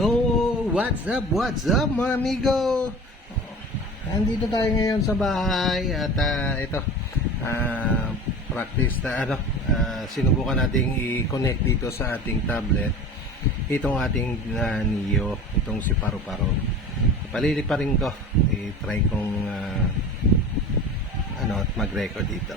Oh, what's up mga amigo? Nandito tayo ngayon sa bahay at ito practice na sinubukan nating i-connect dito sa ating tablet itong ating Neo, itong si Paru-Paro. Palili pa rin ko, i-try kong at mag-record dito.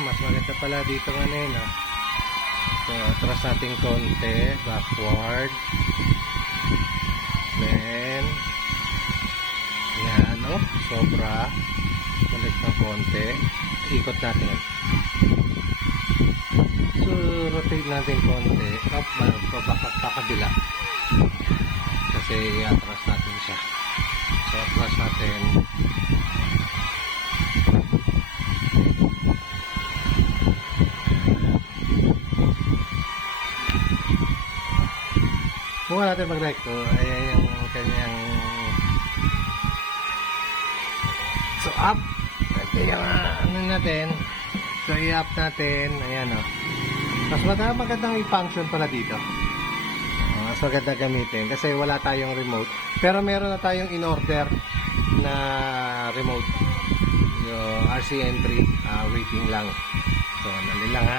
Mas maganda pala dito ngayon, no? So, atras natin konti, backward. Then, yan, no? Sobra. Balik na konti. Ikot natin. So, rotate natin konti. Up, pakabila. Kasi, atras natin siya. So, atras natin. Kung natin mag-recto, ay yung kanyang so up yung natin, so i-up natin, ayan o, mas magandang i-function pala dito, mas maganda gamitin kasi wala tayong remote, pero meron na tayong in-order na remote, yung RCN3, waiting lang, so nali lang ha.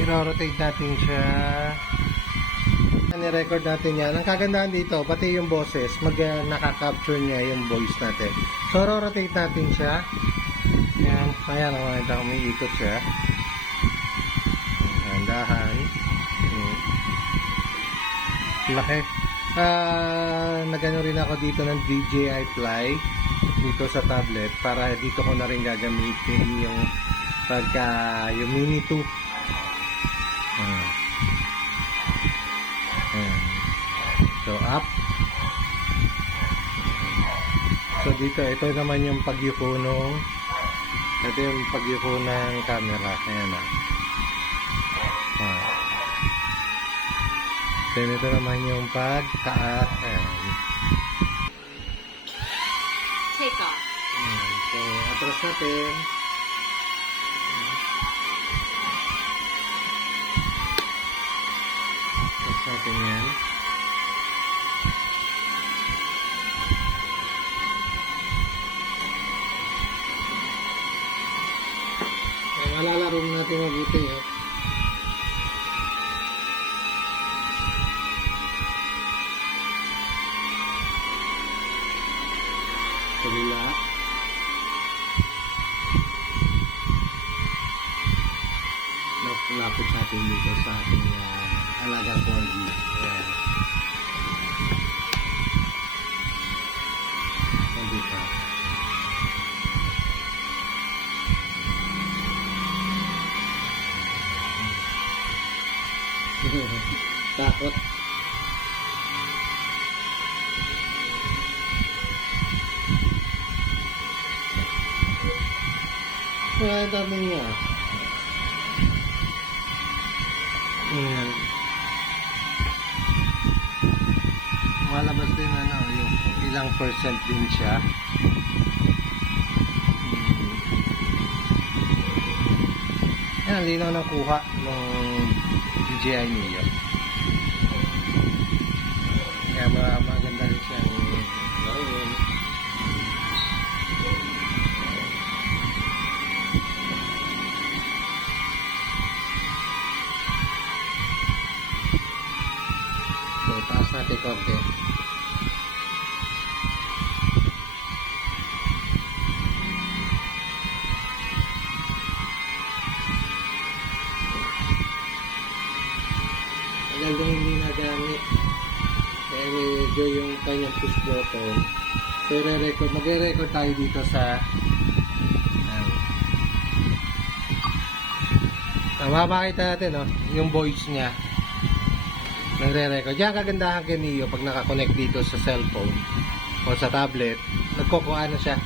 I-rotate natin siya. Ni-record natin yan. Ang kagandahan dito, pati yung boses, naka-capture niya yung voice natin. So, rotate natin siya. Yan. Ayan, nakita ko may ikot siya. Dahan. Laki. Nagano rin ako dito ng DJI Fly dito sa tablet para dito ko na rin gagamitin yung yung Mini 2. So up. So dito, ito naman yung pagyuko nung, ito yung pagyuko ng camera. Ayan na. Then ito naman yung pagtaas. Ayan. Take off. So atras natin. Atras natin yan. Malalaro natin mabuti eh. Kabila. Lapit natin dito sa ating alagang corgi. Ayan. Nandito. Takot. Wala dami niya. Malabas din yung ilang percent din siya. Yan, linaw ng kuha ng DJI Neo. Kaya maganda rin siyang gawin. So, taas natin konti. Tagal na hindi nagamit. Kaya medyo yung kanyang push button. So, magre-record tayo dito sa makikita natin yung voice niya. Nagre-record. Yan kagandahan kay Neo pag nakakonect dito sa cellphone o sa tablet. Nagkukuha na siya.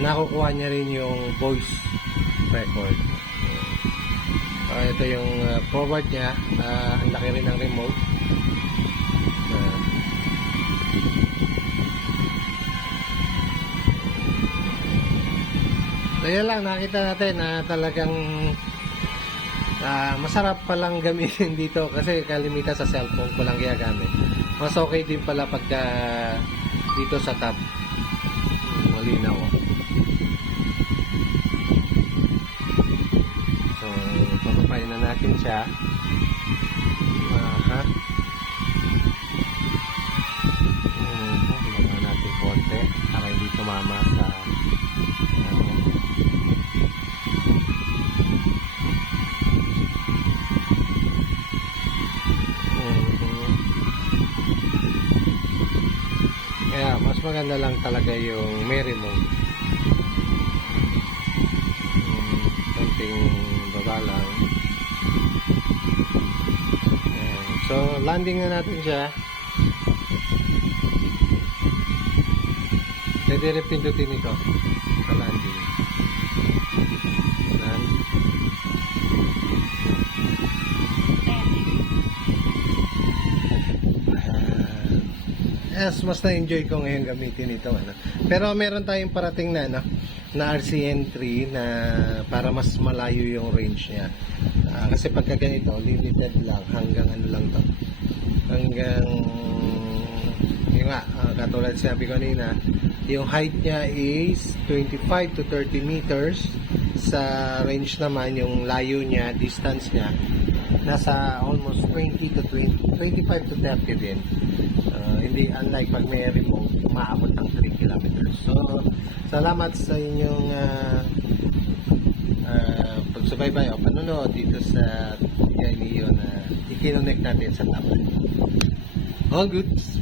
nakukuha niya rin yung voice record. Ito yung forward niya. Ang laki rin ng remote. So yan lang, nakita natin na talagang masarap palang gamitin dito kasi kalimitan sa cellphone ko lang ginagamit. Mas okay din pala pagka dito sa tab. Malinaw. So, papapain na natin siya. Baba natin konti para hindi tumama sa kaya mas maganda lang talaga yung may remote. Konting baba lang. Ayan. So landing na natin siya. Pwede rin pindutin ito sa landing. Land. Yes, mas na-enjoy ko ngayon gamitin ito. Pero meron tayong parating na RCN3 na para mas malayo yung range niya. Kasi pagka ganito, limited lang hanggang ano lang to. Hanggang yun nga, katulad sabi ko kanina, yung height niya is 25 to 30 meters. Sa range naman, yung layo niya, distance niya, nasa almost 20 to 25 to 30 din. Hindi unlike pag may remote, umaabot ng 3 kilometers. So, salamat sa inyong pagsubaybay o panonood dito sa Galileo na i-connect natin sa tablet. All goods!